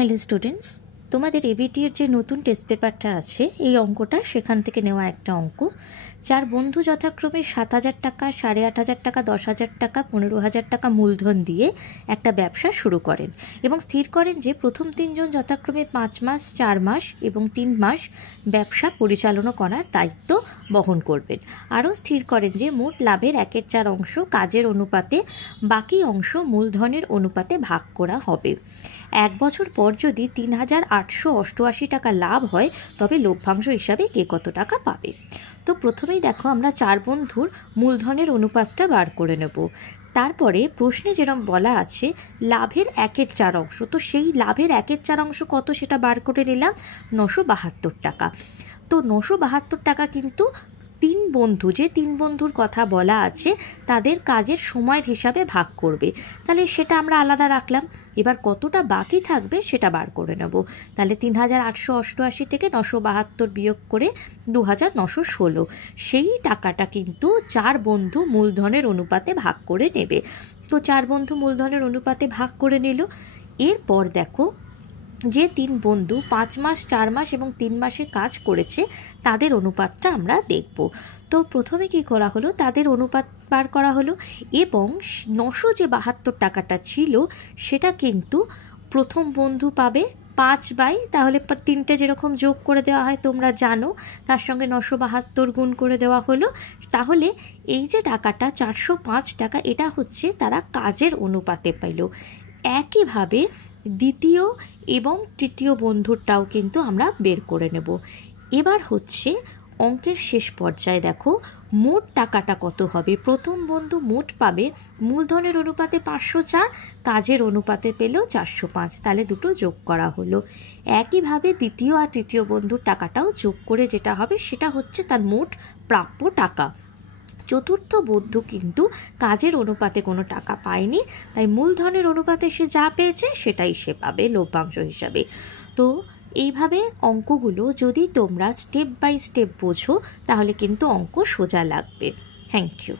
Hello students, তোমাদের এবিটির যে নতুন টেস্ট পেপারটা আছে এই অঙ্কটা সেখান থেকে নেওয়া একটা অঙ্ক। চার বন্ধু যথাক্রমে 7,000 টাকা, 8,500 টাকা, 10,000 টাকা, 15,000 টাকা মূলধন দিয়ে একটা ব্যবসা শুরু করেন এবং স্থির করেন যে প্রথম তিনজন যথাক্রমে 5 মাস, 4 মাস এবং 3 মাস ব্যবসা পরিচালনা করার দায়িত্ব বহন করবেন। আরও স্থির করেন যে মোট লাভের 1/4 অংশ কাজের অনুপাতে, বাকি অংশ মূলধনের অনুপাতে ভাগ করা হবে। 1 বছর পর যদি 3,888 টাকা লাভ হয় তবে লভ্যাংশ হিসাবে কে কত টাকা পাবে। তো প্রথমেই দেখো আমরা চার বন্ধুর মূলধনের অনুপাতটা বার করে নেব। তারপরে প্রশ্নে যেরকম বলা আছে লাভের 1/4 অংশ, তো সেই লাভের 1/4 অংশ কত সেটা বার করে নিলাম 972 টাকা। তো 972 টাকা কিন্তু তিন বন্ধুর কথা বলা আছে তাদের কাজের সময়ের হিসাবে ভাগ করবে, তাহলে সেটা আমরা আলাদা রাখলাম। এবার কতটা বাকি থাকবে সেটা বার করে নেব। তাহলে 3,888 থেকে 972 বিয়োগ করে 2,916, সেই টাকাটা কিন্তু চার বন্ধু মূলধনের অনুপাতে ভাগ করে নেবে। তো চার বন্ধু মূলধনের অনুপাতে ভাগ করে নিল। এরপর দেখো যে 3 বন্ধু 5 মাস, 4 মাস এবং 3 মাসে কাজ করেছে তাদের অনুপাতটা আমরা দেখব। তো প্রথমে কি করা হলো, তাদের অনুপাত বার করা হলো এবং 972 টাকাটা ছিল সেটা কিন্তু প্রথম বন্ধু পাবে 5/, তাহলে 3টে যেরকম যোগ করে দেওয়া হয় তোমরা জানো, তার সঙ্গে 972 গুণ করে দেওয়া হলো। তাহলে এই যে টাকাটা 405 টাকা, এটা হচ্ছে তারা কাজের অনুপাতে পেল। একইভাবে দ্বিতীয় এবং তৃতীয় বন্ধুরটাও কিন্তু আমরা বের করে নেব। এবার হচ্ছে অঙ্কের শেষ পর্যায়ে দেখো মোট টাকাটা কত হবে। প্রথম বন্ধু মোট পাবে মূলধনের অনুপাতে 504, কাজের অনুপাতে পেল 405, তাহলে দুটো যোগ করা হলো। একইভাবে দ্বিতীয় আর তৃতীয় বন্ধুর টাকাটাও যোগ করে যেটা হবে সেটা হচ্ছে তার মোট প্রাপ্য টাকা। চতুর্থ বন্ধু কিন্তু কাজের অনুপাতে কোনো টাকা পায়নি, তাই মূলধনের অনুপাতে সে যা পেয়েছে সেটাই সে পাবে লভ্যাংশ হিসাবে। তো এইভাবে অঙ্কগুলো যদি তোমরা স্টেপ বাই স্টেপ বোঝো তাহলে কিন্তু অঙ্ক সোজা লাগবে। Thank you.